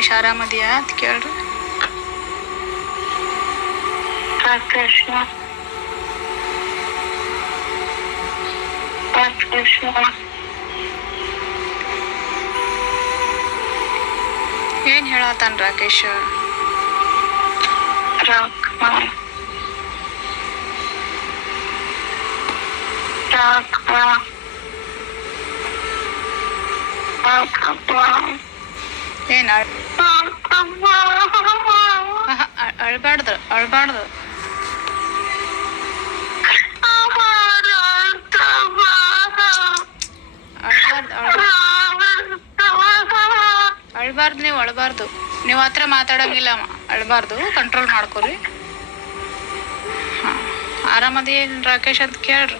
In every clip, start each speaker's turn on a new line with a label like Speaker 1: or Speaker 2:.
Speaker 1: ರಾಕೇಶ್ ಆರಾಮದಿಯಾ ಅಂತ ಕೇಳ್ರಿ
Speaker 2: ರಾಕೇಶ್ ರಾಕೇಶ್
Speaker 1: ಏನ್ ಹೇಳತ್ತಾನ ರಾಕೇಶ್
Speaker 2: ರಾಕ್ ರಾಕ್ ರಾಕಪ್ಪ
Speaker 1: ಏನ್ ಅಳ್ಬಾರ್ದು ಅಳ್ಬಾರ್ದು. ಅಳ್ಬಾರ್ದು ನೀವು ಅಳ್ಬಾರ್ದು. ನೀವು ಹತ್ರ ಮಾತಾಡಂಗಿಲ್ಲ. ಅಳ್ಬಾರ್ದು ಕಂಟ್ರೋಲ್ ಮಾಡ್ಕೊರಿ. ಹಾಂ ಆರಾಮದೇನು ರಾಕೇಶ್ ಅಂತ ಕೇಳ್ರಿ.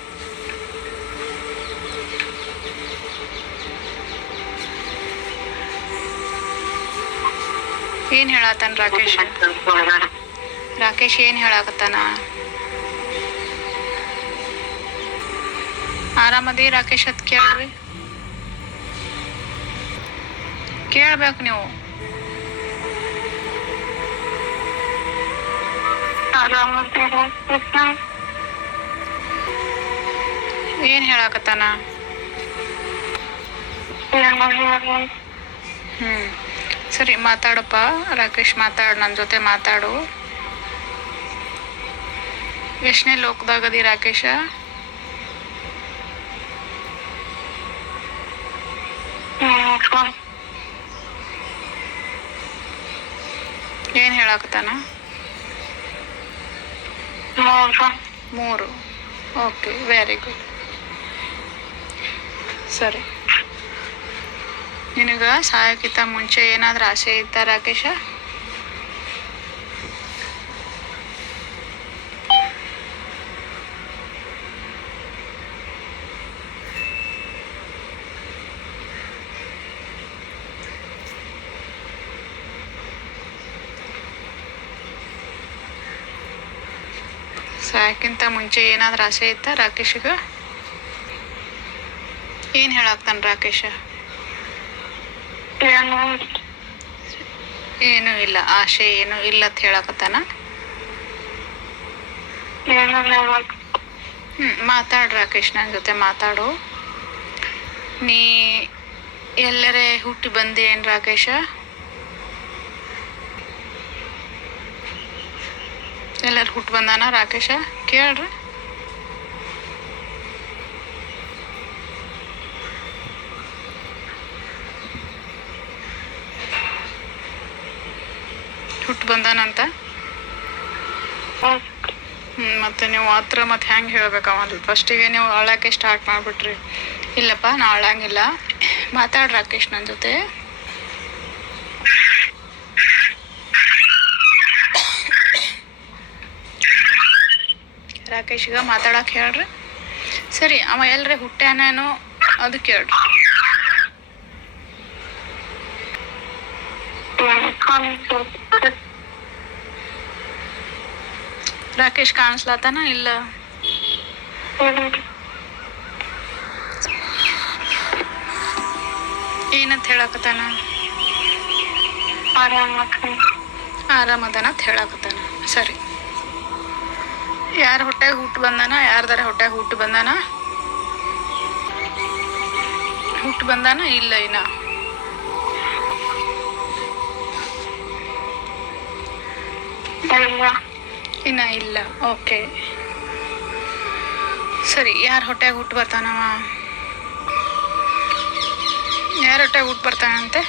Speaker 1: ಏನು ಹೇಳತ್ತಾನ ರಾಕೇಶ್? ರಾಕೇಶ್ ಏನು ಹೇಳಾಕತ್ತಾನ? ಆರಾಮದಿ ರಾಕೇಶ್ ಅಂತ ಕೇಳ್ರಿ. ಕೇಳ್ಬೇಕು ನೀವು. ಏನು ಹೇಳಾಕತ್ತಾನ? ಹ್ಞೂ ಸರಿ ಮಾತಾಡಪ್ಪ. ರಾಕೇಶ್ ಮಾತಾಡು ನನ್ನ ಜೊತೆ ಮಾತಾಡು. ಎಷ್ಟನೇ ಲೋಕದಾಗದಿ ರಾಕೇಶ? ಏನು ಹೇಳಾಕತ್ತಾನ? ಮೂರು. ಓಕೆ ವೆರಿ ಗುಡ್ ಸರಿ. ನಿನಗೆ ಸಹಾಯಕ್ಕಿಂತ ಮುಂಚೆ ಏನಾದರೂ ಆಸೆ ಇತ್ತಾ ರಾಕೇಶ? ಸಾಯಕ್ಕಿಂತ ಮುಂಚೆ ಏನಾದರೂ ಆಸೆ ಇತ್ತಾ ರಾಕೇಶಗೆ? ಏನು ಹೇಳಾಕ್ತಾನೆ ರಾಕೇಶ? ಏನೂ? ಇಲ್ಲ ಆಸೆ ಏನು ಇಲ್ಲ ಅಂತ ಹೇಳಕತ್ತಾನ? ಹ್ಞೂ ಮಾತಾಡು ರಾಕೇಶ್ ನನ್ನ ಜೊತೆ ಮಾತಾಡು. ನೀ ಎಲ್ಲರೇ ಹುಟ್ಟಿ ಬಂದಿ ಏನು ರಾಕೇಶ? ಎಲ್ಲರೂ ಹುಟ್ಟು ಬಂದಾನ ರಾಕೇಶ? ಕೇಳ್ರಿ ಹುಟ್ಟು ಬಂದಾನಂತ? ಮತ್ತೆ ನೀವು ಹತ್ರ ಮತ್ತು ಹೆಂಗೆ ಹೇಳ್ಬೇಕು ಫಸ್ಟ್ ಫಸ್ಟಿಗೆ ನೀವು ಅಳಕ್ಕೆ ಸ್ಟಾರ್ಟ್ ಮಾಡಿಬಿಟ್ರಿ. ಇಲ್ಲಪ್ಪ ನಾ ಅಳಂಗಿಲ್ಲ. ಮಾತಾಡ್ರ ರಾಕೇಶ್ ನನ್ನ ಜೊತೆ. ರಾಕೇಶ್ಗ ಮಾತಾಡಕ್ಕೆ ಹೇಳ್ರಿ. ಸರಿ, ಅವ ಎಲ್ರಿ ಹುಟ್ಟ್ಯಾನೇನೋ ಅದು ಕೇಳ್ರಿ ರಾಕೇಶ್ ಕಾಣಿಸ್ಲಾತಾನ ಇಲ್ಲ? ಏನಂತ ಹೇಳಕತ್ತಾನ? ಆರಾಮದಾನ ಅಂತ ಹೇಳಕತ್ತಾನ. ಸರಿ. ಯಾರ ಹೊಟ್ಟೆಗೆ ಹುಟ್ಟು ಬಂದಾನ, ಯಾರ್ದಾರ ಹೊಟ್ಟೆಗೆ ಹುಟ್ಟು ಬಂದಾನ? ಹುಟ್ಟು ಬಂದಾನ, ಇಲ್ಲ ಇನ್ನ? ಇನ್ನ ಇಲ್ಲ. ಓಕೆ ಸರಿ, ಯಾರ ಹೊಟ್ಟೆಗೆ ಹುಟ್ಟು ಬರ್ತಾನವ? ಯಾರ ಹೊಟ್ಟೆಗೆ ಹುಟ್ಟು ಬರ್ತಾನಂತೆ?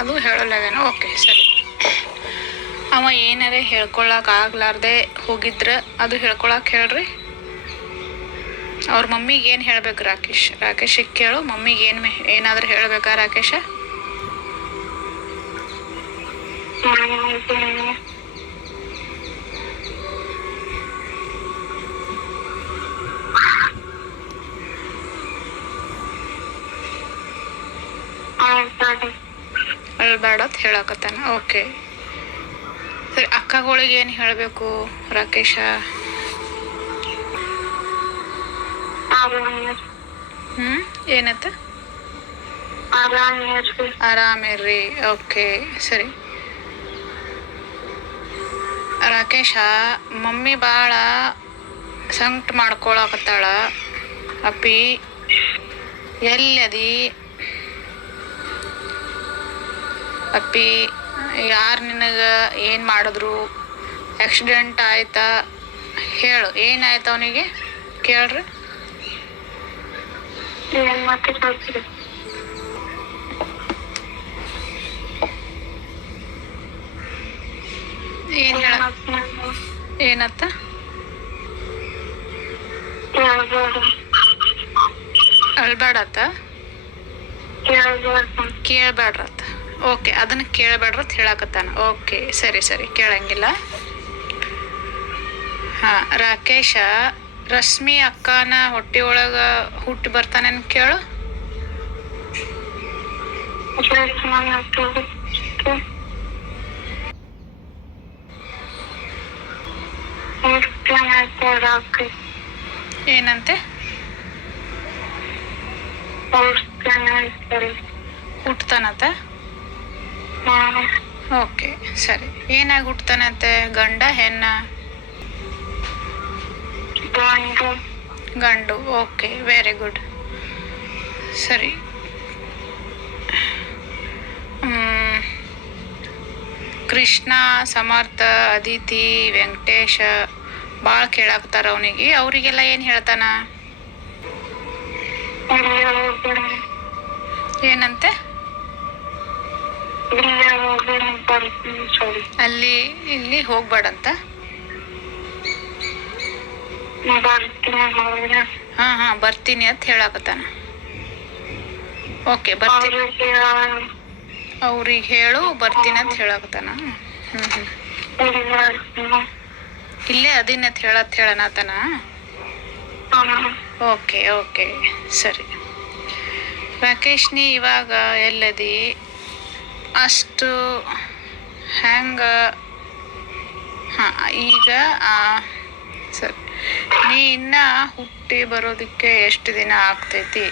Speaker 1: ಅದು ಹೇಳಲಾಗೇನೋ ಓಕೆ ಸರಿ. ಅವ ಏನಾರೇ ಹೇಳ್ಕೊಳಕ್ ಆಗ್ಲಾರ್ದೆ ಹೋಗಿದ್ರ, ಅದು ಹೇಳ್ಕೊಳಕ್ ಹೇಳ್ರಿ. ಅವ್ರ ಮಮ್ಮಿಗೆ ಏನು ಹೇಳ್ಬೇಕು ರಾಕೇಶ್? ರಾಕೇಶಿಗೆ ಕೇಳು, ಮಮ್ಮಿಗೆ ಏನು ಏನಾದರೂ ಹೇಳ್ಬೇಕಾ ರಾಕೇಶ? ಅಳ್ಬೇಡ ಅಂತ ಹೇಳಕತ್ತಾನ. ಓಕೆ ಸರಿ ಅಕ್ಕಗಳಿಗೆ ಏನು ಹೇಳಬೇಕು ರಾಕೇಶ? ಹ್ಞೂ ಏನತ್ತ
Speaker 2: ಆರಾಮಿರ್ರಿ
Speaker 1: ಓಕೆ ಸರಿ. ರಾಕೇಶ, ಮಮ್ಮಿ ಭಾಳ ಸಂಕಟ ಮಾಡ್ಕೊಳಕತ್ತಾಳ. ಅಪ್ಪಿ ಎಲ್ಲದಿ ಅಪ್ಪಿ, ಯಾರು ನಿನಗೆ ಏನು ಮಾಡಿದ್ರು? ಆಕ್ಸಿಡೆಂಟ್ ಆಯ್ತಾ? ಹೇಳು ಏನಾಯ್ತು ಅವನಿಗೆ? ಕೇಳ್ರಿ.
Speaker 2: ಏನ್
Speaker 1: ಏನತ್ತ? ಅಳ್ಬೇಡತ್ತ ಕೇಳಬೇಡ್ರತ್ತ ಓಕೆ, ಅದನ್ನ ಕೇಳಬೇಡ್ರತ್ ಹೇಳಕತ್ತಾನ. ಓಕೆ, ಸರಿ ಸರಿ, ಕೇಳಂಗಿಲ್ಲ. ಹಾ, ರಾಕೇಶ, ರಶ್ಮಿ ಅಕ್ಕನ ಹೊಟ್ಟೆ ಒಳಗ ಹುಟ್ಟಿ ಬರ್ತಾನೆ ಕೇಳು. ಏನಂತೆ? ಹುಟ್ತಾನತ್ತ ಓಕೆ ಸರಿ. ಏನಾಗಿ ಹುಟ್ತಾನಂತೆ? ಗಂಡ ಹೆಣ್ಣ? ಗಂಡು. ಓಕೆ ವೆರಿ ಗುಡ್ ಸರಿ. ಕೃಷ್ಣ ಸಮರ್ಥ ಅದಿತಿ ವೆಂಕಟೇಶ ಭಾಳ ಕೇಳಾಕತ್ತಾರ ಅವನಿಗೆ. ಅವರಿಗೆಲ್ಲ ಏನು ಹೇಳ್ತಾನ? ಏನಂತೆ? ಅಲ್ಲಿ, ಇಲ್ಲಿ ಹೋಗ್ಬೇಡಂತ? ಹಾ ಹಾ, ಬರ್ತೀನಿ ಅಂತ ಹೇಳಾಕತ್ತಾನ. ಓಕೆ, ಬರ್ತೀನಿ.
Speaker 2: ಅವ್ರಿಗೆ
Speaker 1: ಹೇಳು, ಬರ್ತೀನಿ ಅಂತ ಹೇಳಾಕತ್ತಾನ. ಹ್ಮ್ ಹ್ಞೂ
Speaker 2: ಇಲ್ಲಿ
Speaker 1: ಅಂತ ಹೇಳತ್ ಹೇಳನತನ. Okay okay. ಸರಿ. ರಾಕೇಶ್ ನೀ ಇವಾಗ ಎಲ್ಲದಿ? ಅಷ್ಟು ಹ್ಯಾಂಗ? ಹಾಂ ಈಗ ಆ, ಸರಿ. ನೀ ಇನ್ನ ಹುಟ್ಟಿ ಬರೋದಕ್ಕೆ ಎಷ್ಟು ದಿನ ಆಗ್ತೈತಿ?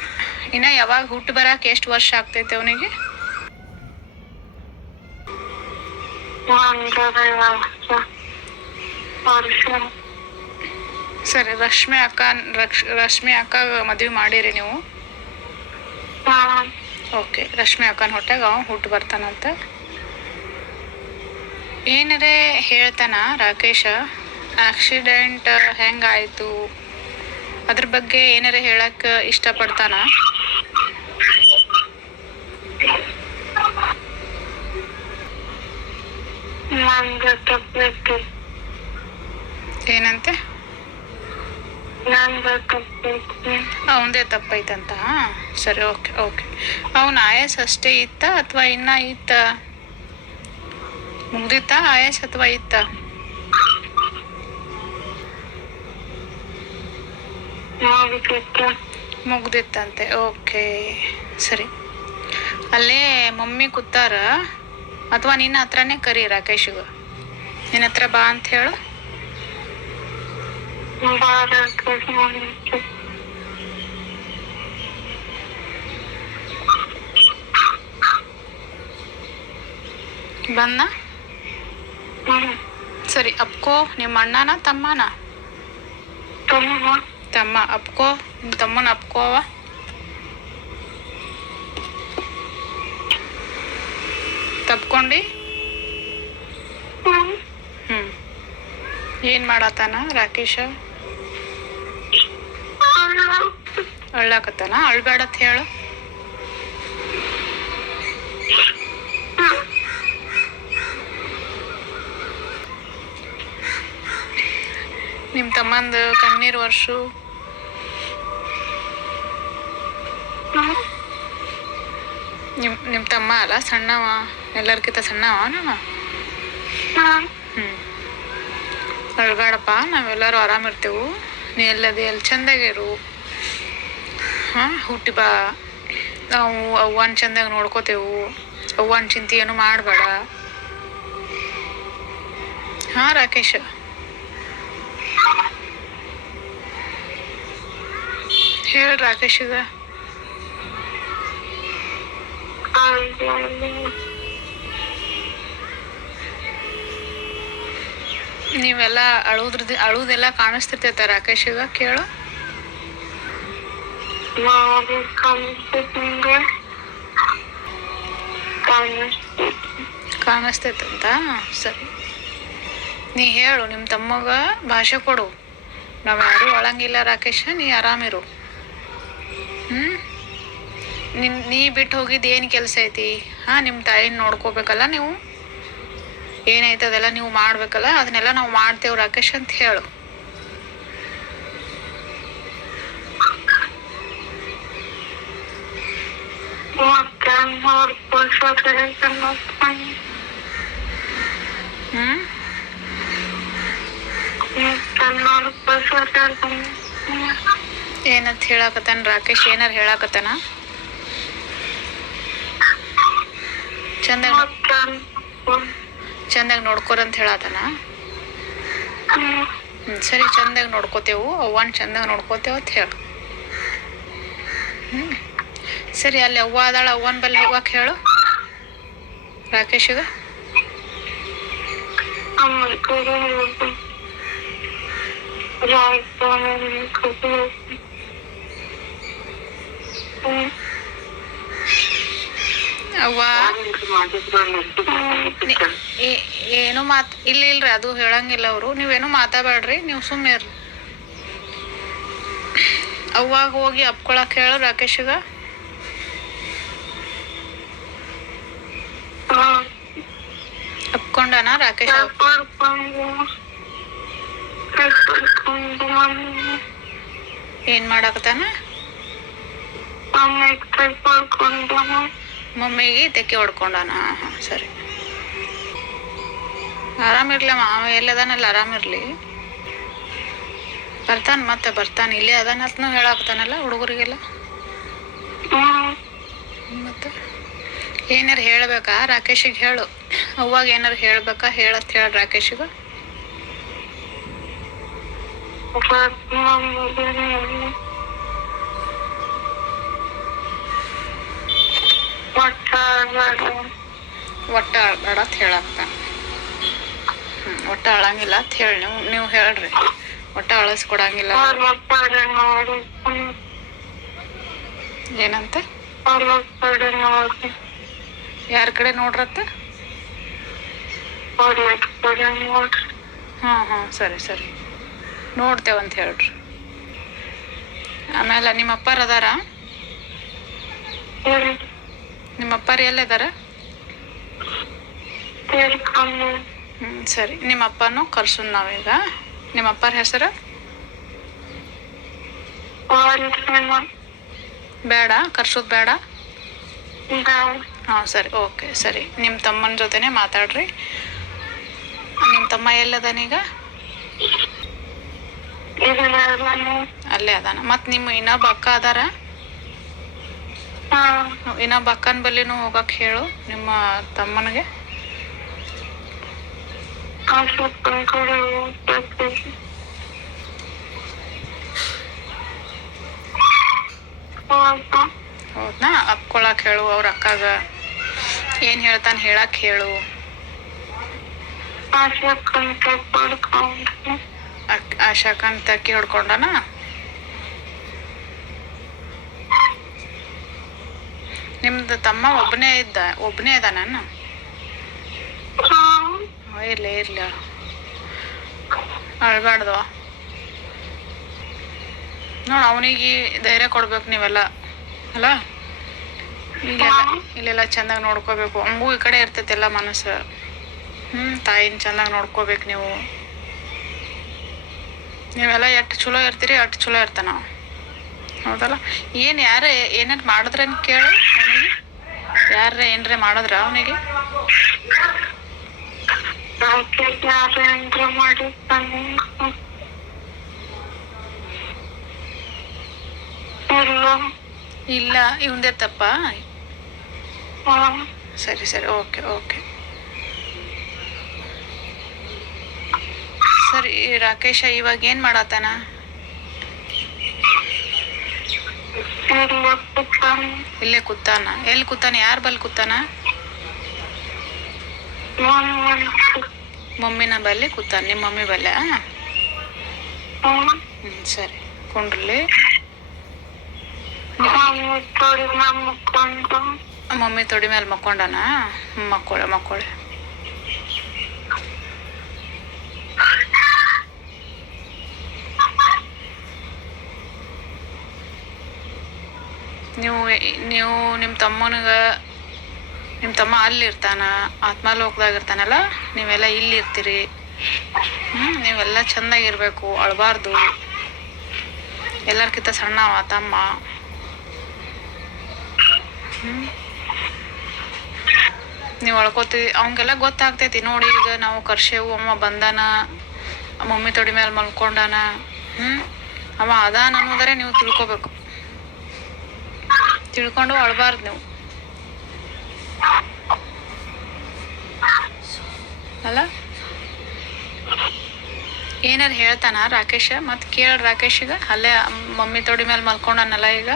Speaker 1: ಇನ್ನ ಯಾವಾಗ ಹುಟ್ಟು ಬರಕ್ಕೆ ಎಷ್ಟು ವರ್ಷ ಆಗ್ತೈತಿ ಅವನಿಗೆ? ಸರಿ ರಶ್ಮಿ ಅಕ್ಕ ರಶ್ಮಿ ಅಕ್ಕ ಮದುವೆ ಮಾಡಿರಿ ನೀವು. ಓಕೆ ರಶ್ಮಿ ಅಕ್ಕನ ಹೊಟ್ಟೆಗೆ ಅವ ಹುಟ್ಟು ಬರ್ತಾನಂತ. ಏನರೇ ಹೇಳ್ತಾನ ರಾಕೇಶ ಆಕ್ಸಿಡೆಂಟ್ ಹೆಂಗಾಯ್ತು? ಅದ್ರ ಬಗ್ಗೆ ಏನಾರ ಹೇಳಕ್ಕೆ ಇಷ್ಟಪಡ್ತಾನ?
Speaker 2: ಪಡ್ತಾನ ತಪ್ಪೈತಿ
Speaker 1: ಏನಂತೆ? ಅವಂದೇ ತಪ್ಪೈತಂತ? ಸರಿ ಓಕೆ ಓಕೆ. ಅವನ ಆಯಸ್ ಅಷ್ಟೇ ಇತ್ತ ಅಥವಾ ಇನ್ನ ಇತ್ತ? ಮುಗ್ದಿತ್ತ ಆಯಸ್ ಅಥವಾ ಇತ್ತ?
Speaker 2: ಮುಗಿದಿತ್ತು?
Speaker 1: ಮುಗ್ದಿತ್ತಂತೆ ಓಕೆ. ಸರಿ. ಅಲ್ಲೇ ಮಮ್ಮಿ ಕೂತಾರ? ಅಥವಾ ನಿನ್ನ ಹತ್ರನೇ ಕರಿ ರಾಕೇಶ್ಗ? ನಿನ್ನ ಹತ್ರ ಬಾ ಅಂತ ಹೇಳು.
Speaker 2: ಬಾರಕ್ಕೆ ಮುಗಿತು
Speaker 1: ಬಂದ
Speaker 2: ಹ್ಮ್
Speaker 1: ಸರಿ ಅಪ್ಕೋ ನಿಮ್ಮ ಅಣ್ಣನ ತಮ್ಮನ
Speaker 2: ತುಂಬ
Speaker 1: ತಮ್ಮ ಅಪ್ಕೋ ನಿಮ್ಮ ತಮ್ಮನ ಅಪ್ಕೋವ ತಪ್ಕೊಂಡು
Speaker 2: ಹ್ಮ್.
Speaker 1: ಹ್ಞೂ ಏನು ಮಾಡತ್ತಾನ ರಾಕೇಶ ಅಳ್ಳಾಕತ್ತಾನ? ಅಳ್ಬೇಡತ್ ಹೇಳು. ನಿಮ್ಮ ತಮ್ಮಂದು ಕಣ್ಣೀರ್ ವರ್ಷು.
Speaker 2: ನಿಮ್
Speaker 1: ನಿಮ್ಮ ತಮ್ಮ ಅಲ್ಲ, ಸಣ್ಣವ? ಎಲ್ಲರ್ಕಿಂತ ಸಣ್ಣವ
Speaker 2: ನಮ್ಮ.
Speaker 1: ಹ್ಞೂ ಅಳ್ಬೇಡಪ್ಪ ನಾವೆಲ್ಲರೂ ಇರ್ತೇವು ನೀ ಎಲ್ಲದಿ ಎಲ್ಲಿ ಚಂದಾಗಿರು ಹಾಂ ಹುಟ್ಟಿ ಬಾ. ನಾವು ಅವ್ವನ ಚಂದಾಗ ನೋಡ್ಕೋತೇವು. ಅವ್ವನ ಚಿಂತೆ ಏನು ಮಾಡಬೇಡ. ಹಾಂ, ರಾಕೇಶ. ಹೇಳಿ ರಾಕೇಶ್ ನೀವೆಲ್ಲಾ ಅಳುದೆಲ್ಲಾ ಅಳುದೆಲ್ಲ ಕಾಣಿಸ್ತಿರ್ತೈತ ರಾಕೇಶಿಗ ಕೇಳು.
Speaker 2: ಕಲಿಸಿದ್ರೆ ಕಲಿಸ್ತಿದ್ದೆ
Speaker 1: ಕಾಣಿಸ್ತೈತಂತ? ಸರಿ. ನೀ ಹೇಳು ನಿಮ್ಮ ತಮ್ಮಗ ಭಾಷೆ ಕೊಡು. ನಾವು ಯಾರು ಒಳಂಗಿಲ್ಲ ರಾಕೇಶ, ನೀ ಆರಾಮಿರು. ಹ್ಞೂ ನಿನ್ ನೀ ಬಿಟ್ಟು ಹೋಗಿದ್ದು ಏನು ಕೆಲಸ ಐತಿ? ಹಾ ನಿಮ್ಮ ತಾಯಿನ ನೋಡ್ಕೋಬೇಕಲ್ಲ ನೀವು? ಏನೈತೆ ಅದೆಲ್ಲ ನೀವು ಮಾಡ್ಬೇಕಲ್ಲ, ಅದನ್ನೆಲ್ಲ ನಾವು ಮಾಡ್ತೇವೆ ರಾಕೇಶ್ ಅಂತ ಹೇಳು.
Speaker 2: ಮತ್ತೆ ನೋಡ್ಕೊಳ್ಸೋದ್ರಿಂದ ನೋಡ್ಕೊಂಡು
Speaker 1: ಹ್ಞೂ
Speaker 2: ಮತ್ತೆ ನೋಡ್ಕೊಳ್ಸೋದ್ರಿಂದ
Speaker 1: ಏನಂತ ಹೇಳಕತ್ತಾನ ರಾಕೇಶ್? ಏನಾರು ಹೇಳಕತ್ತಾನ? ಚಂದಾಗ
Speaker 2: ಮತ್ತೆ
Speaker 1: ಚಂದಾಗ ನೋಡ್ಕೊರಂತ ಹೇಳತ್ತಾನ ಹ್ಞೂ ಸರಿ, ಚಂದಾಗ ನೋಡ್ಕೋತೇವು. ಅವ್ವನ ಚಂದಾಗ ನೋಡ್ಕೋತೇವೆ ಅಂತ ಹೇಳು. ಹ್ಞೂ ಸರಿ, ಅಲ್ಲಿ ಅವ್ವ ಅದಾಳ, ಅವ್ವನ ಬಲ್ಲಿ ಹೋಗಕ್ಕೆ ಹೇಳು. ರಾಕೇಶಿಗೆ. ಅವ್ವ. ಏನು ಮಾತ್, ಇಲ್ಲ, ಇಲ್ರಿ, ಅದು ಹೇಳಂಗಿಲ್ಲ ಅವರು. ನೀವೇನು ಮಾತಾಡ್ರಿ ನೀವು ಸುಮ್ಮನೆ ಇರ್ರಿ. ಅವ್ವಾಗ ಹೋಗಿ ಅಪ್ಕೊಳಕ್ ಹೇಳು ರಾಕೇಶಿಗೆ. ಅಪ್ಕೊಂಡಾನ ರಾಕೇಶ್ ಏನ್ ಮಾಡಾಕತಾನ ಮಮ್ಮಿಗೆ ತೆಕ್ಕಿ ಹೊಡ್ಕೊಂಡಾನ. ಹಾ, ಹಾಂ, ಸರಿ. ಆರಾಮಿರ್ಲಮ್ಮ ಅವ ಎಲ್ಲದಾನಲ್ಲ ಆರಾಮಿರ್ಲಿ ಬರ್ತಾನ ಮತ್ತೆ, ಬರ್ತಾನ. ಇಲ್ಲೇ ಅದಾನ ಹೇಳಾಕ್ತಾನಲ್ಲ ಹುಡುಗರಿಗೆಲ್ಲ? ಏನಾರು ಹೇಳಬೇಕಾ? ರಾಕೇಶಿಗೆ ಹೇಳು. ಅವಾಗ ಏನಾರು ಹೇಳಬೇಕಾ? ಹೇಳತ್ ಹೇಳ ರಾಕೇಶಿಗೆ. ಒಟ್ಟ ಅಳ್ಬೇಡ ಅಂತ ಹೇಳತ್ತ ಹ್ಞೂ ಒಟ್ಟ ಅಳಂಗಿಲ್ಲ ಅಂತ ಹೇಳಿ ನೀವು ನೀವು ಹೇಳ್ರಿ. ಒಟ್ಟ ಅಳಿಸ್ಕೊಡಂಗಿಲ್ಲ ಏನಂತ? ಯಾರ ಕಡೆ ನೋಡ್ರತ್ತ? ಹಾಂ ಹಾಂ ಸರಿ ಸರಿ. ನೋಡ್ತೇವಂತ ಹೇಳ್ರಿ. ಆಮೇಲೆ ನಿಮ್ಮ ಅಪ್ಪಾರ ಅದಾರ? ನಿಮ್ಮ ಅಪ್ಪಾರ ಎಲ್ಲಿದಾರ? ಹ್ಞೂ ಸರಿ. ನಿಮ್ಮ ಅಪ್ಪನೂ ಕರ್ಸೋಣ ನಾವೀಗ. ನಿಮ್ಮ ಅಪ್ಪಾರ ಹೆಸರು? ಬೇಡ ಕರ್ಸೋದು ಬೇಡ. ಹಾಂ ಸರಿ. ಓಕೆ ಸರಿ. ನಿಮ್ಮ ತಮ್ಮನ ಜೊತೆನೇ ಮಾತಾಡ್ರಿ. ನಿಮ್ಮ ತಮ್ಮ ಎಲ್ಲದನೀಗ ಅಲ್ಲೇ ಅದಾನ. ಮತ್ತೆ ನಿಮ್ಮ ಇನ್ನೊಬ್ಬ ಅಕ್ಕ ಅದಾರ? ಇನ್ನೊಬ್ಬ ಅಕ್ಕನ ಬಲ್ಲಿನು ಹೋಗಕ್ ಹೇಳು ನಿಮ್ಮ ತಮ್ಮನಿಗೆ. ಹೌದಾ? ಅಪ್ಕೊಳಕ್ ಹೇಳು ಅವ್ರ ಅಕ್ಕಾಗ. ಏನು ಹೇಳ್ತಾನೆ ಹೇಳಾಕ್ ಹೇಳು. ಆಶಾಕಂತ ಅಕ್ಕಿ ಹೊಡ್ಕೊಂಡನ? ನಿಮ್ದು ತಮ್ಮ ಒಬ್ಬನೇ ಇದ್ದ ಒಬ್ಬನೇ ಅದಾನ ಇರ್ಲಿ ಇರ್ಲಿ ಅಳ್ಬಾರ್ದು. ನೋಡು, ಅವನಿಗೆ ಧೈರ್ಯ ಕೊಡ್ಬೇಕು ನೀವೆಲ್ಲ. ಅಲ್ಲ? ಇಲ್ಲೆಲ್ಲ ಇಲ್ಲೆಲ್ಲ ಚೆಂದಾಗಿ ನೋಡ್ಕೋಬೇಕು. ಅಂಬು ಈ ಕಡೆ ಇರ್ತೈತೆಲ್ಲ ಮನಸ್ಸು. ಹ್ಮ್. ತಾಯಿನ ಚೆನ್ನಾಗಿ ನೋಡ್ಕೋಬೇಕು ನೀವು. ನೀವೆಲ್ಲ ಎಷ್ಟು ಚಲೋ ಇರ್ತೀರಿ ಅಷ್ಟು ಚಲೋ ಇರ್ತಾನ. ಹೌದಲ್ಲ? ಏನು ಯಾರು ಏನಾರು ಮಾಡಿದ್ರೇನು ಕೇಳು ಅವನಿಗೆ. ಯಾರ ಏನ್ರ ಮಾಡಿದ್ರ ಅವನಿಗೆ. ಇಲ್ಲ ಇವಂದೇ ತಪ್ಪ? ಸರಿ ಸರಿ ಓಕೆ ಓಕೆ. ಸರಿ ರಾಕೇಶ ಇವಾಗ ಏನು ಮಾಡತ್ತಾನ
Speaker 2: ಇಲ್ಲ ಕೂತಾನ.
Speaker 1: ಎಲ್ಲಿ ಕೂತಾನ? ಯಾರ ಬಲ್ ಕೂತಾನ?
Speaker 2: ಮಮ್ಮಿ
Speaker 1: ಮಮ್ಮಿನ ಬಲ್ಲಿ ಕೂತಾನ? ನಿಮ್ಮ ಮಮ್ಮಿ ಬಲ್ಲ ಹ್ಞೂ ಸರಿ. ಕೊಂಡ್ರಲ್ಲಿ
Speaker 2: ಮಮ್ಮಿ ತೋಡಿ
Speaker 1: ಮೇಲೆ ಮಕ್ಕೊಂಡನ? ಮಕ್ಕೊಳೆ ಮಕ್ಕೊಳೆ. ನೀವು ನೀವು ನಿಮ್ಮ ತಮ್ಮನಿಗೆ ನಿಮ್ಮ ತಮ್ಮ ಅಲ್ಲಿ ಇರ್ತಾನ ಆತ್ಮಲೋಕದಾಗ ಇರ್ತಾನಲ್ಲ ನೀವೆಲ್ಲ ಇಲ್ಲಿ ಇರ್ತೀರಿ ಹ್ಞೂ ನೀವೆಲ್ಲ ಚೆಂದಾಗಿರ್ಬೇಕು, ಅಳಬಾರ್ದು. ಎಲ್ಲರ್ಕಿಂತ ಸಣ್ಣವ ತಮ್ಮ. ಹ್ಞೂ ನೀವು ಅಳ್ಕೋತಿ ಅವಂಗೆಲ್ಲ ಗೊತ್ತಾಗ್ತೈತಿ, ನೋಡಿ ಈಗ ನಾವು ಕರ್ಸೇವು, ಅಮ್ಮ ಬಂದಾನ, ಮಮ್ಮಿ ತೊಡಿ ಮೇಲೆ ಮಲ್ಕೊಂಡಾನ ಹ್ಞೂ ಅವ ಅದಾನ ಅನ್ನೋದರೆ ನೀವು ತಿಳ್ಕೊಬೇಕು. ತಿಳ್ಕೊಂಡು ಅಳ್ಬಾರ್ದು ನೀವು. ಅಲ್ಲ? ಏನಾರು ಹೇಳ್ತಾನ ರಾಕೇಶ? ಮತ್ತು ಕೇಳ ರಾಕೇಶಿಗ ಅಲ್ಲೇ ಮಮ್ಮಿ ತೊಡಿ ಮೇಲೆ ಮಲ್ಕೊಂಡಾನಲ್ಲ ಈಗ?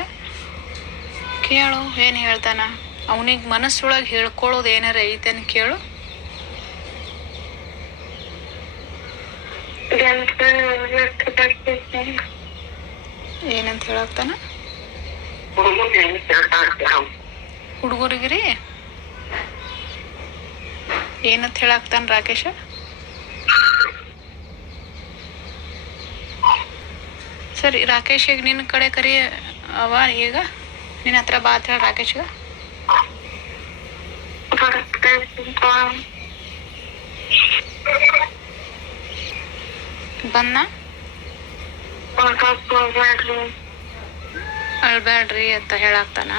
Speaker 1: ಕೇಳು ಏನು ಹೇಳ್ತಾನ? ಅವನಿಗೆ ಮನಸ್ಸೊಳಗೆ ಹೇಳ್ಕೊಳ್ಳೋದು ಏನಾರ ಐತೇನು ಕೇಳು. ಏನಂತ ಹೇಳಾಕ್ತಾನ? ಹುಡುಗರಿಗೆ ರೀ ಏನಂತ ಹೇಳಾಕ್ತಾನ ರಾಕೇಶ? ಸರಿ ರಾಕೇಶಿಗೆ ನಿನ್ನ ಕಡೆ ಕರಿ ಅವ ಈಗ? ನಿನ್ನ ಹತ್ರ ಬಾ ಹೇಳಿ ರಾಕೇಶ್ಗ ಬಂದ ಅಳ್ಬ್ಯಾಡ್ರಿ ಅಂತ ಹೇಳಾಕ್ತಾನ?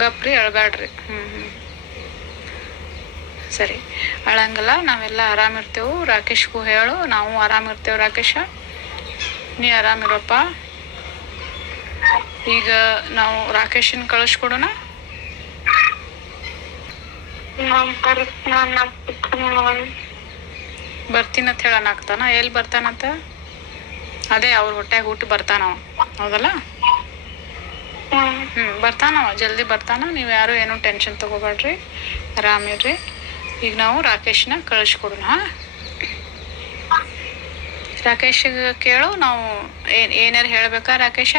Speaker 1: ಗಪ್ರಿ, ಅಳ್ಬ್ಯಾಡ್ರಿ. ಹ್ಮ್ ಹ್ಮ್. ಸರಿ. ಅಳಂಗಲ್ಲ, ನಾವೆಲ್ಲ ಆರಾಮಿರ್ತೇವೆ ರಾಕೇಶ್ಗೂ ಹೇಳು. ನಾವು ಆರಾಮಿರ್ತೇವೆ ರಾಕೇಶ. ನೀ ಆರಾಮಿರಪ್ಪ ಈಗ ನಾವು ರಾಕೇಶನ್ ಕಳಿಸ್ಕೊಡೋಣ? ಬರ್ತೀನಂತ ಹೇಳೋಣಾಗ್ತಾನ ಎಲ್ಲಿ ಬರ್ತಾನಂತ ಅದೇ ಅವ್ರ ಹೊಟ್ಟೆಗೆ ಊಟ ಬರ್ತಾನವ ಹೌದಲ್ಲ? ಹ್ಮ್. ಬರ್ತಾನವ ಜಲ್ದಿ ಬರ್ತಾನ? ನೀವು ಯಾರು ಏನೂ ಟೆನ್ಷನ್ ತಗೋಬೇಡ್ರಿ ಆರಾಮಿರ್ರಿ ಈಗ ನಾವು ರಾಕೇಶ್ನ ಕಳಿಸ್ಕೊಡೋಣ ರಾಕೇಶ್ ಕೇಳು ನಾವು ಏನು ಏನಾರು ಹೇಳ್ಬೇಕಾ ರಾಕೇಶ?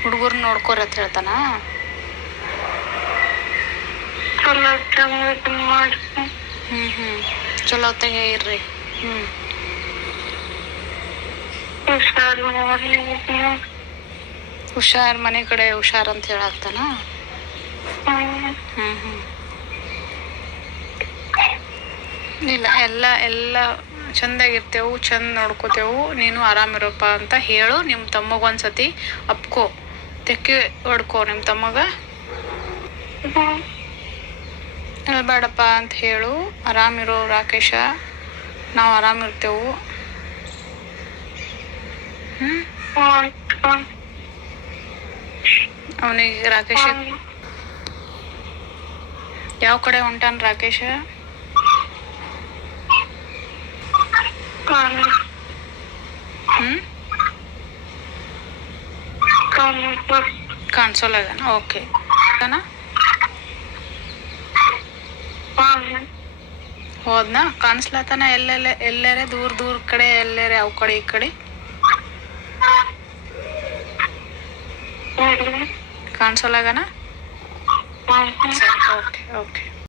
Speaker 1: ಹುಡುಗರು ನೋಡ್ಕೋರಿ ಅಂತ ಹೇಳ್ತಾನ? ಹ್ಞೂ ಹ್ಮ್ ಚಲೋ ಹೊತ್ತಾಗೆ ಇರ್ರಿ. ಹ್ಮ್. ಹುಷಾರ್ ಮನೆ ಕಡೆ ಹುಷಾರ್ ಅಂತ ಹೇಳಾಕ್ತಾನ ಹ್ಮ್ ಹ್ಮ್. ಇಲ್ಲ ಎಲ್ಲ ಎಲ್ಲ ಚಂದಾಗಿರ್ತೇವು ಚಂದ ನೋಡ್ಕೋತೇವು ನೀನು ಆರಾಮಿರಪ್ಪ ಅಂತ ಹೇಳು. ನಿಮ್ಮ ತಮ್ಮಗೊಂದ್ಸತಿ ಅಪ್ಕೋ ತೆಕ್ಕಿ ಹೊಡ್ಕೋ ನಿಮ್ಮ ತಮ್ಮಗ. ಬೇಡಪ್ಪ ಅಂತ ಹೇಳು. ಆರಾಮಿರೋ ರಾಕೇಶ ನಾವು ಆರಾಮಿರ್ತೇವು. ಅವನಿಗೆ ರಾಕೇಶ ಯಾವ ಕಡೆ ಹೊಂಟಾನ ರಾಕೇಶ? ಹ್ಞೂ ಕಾಣಿಸೋಲಾಗನ ಓಕೆ ಹೋದ್ನ ಕಾಣಿಸ್ಲತ್ತಾನ ಎಲ್ಲೆಲ್ಲ ಎಲ್ಲರೇ ದೂರ ದೂರ ಕಡೆ ಎಲ್ಲರೇ ಅವ್ ಕಡೆ ಈ ಕಡೆ ಕಾಣಿಸೋಲಾಗನ ಸರಿ ಓಕೆ ಓಕೆ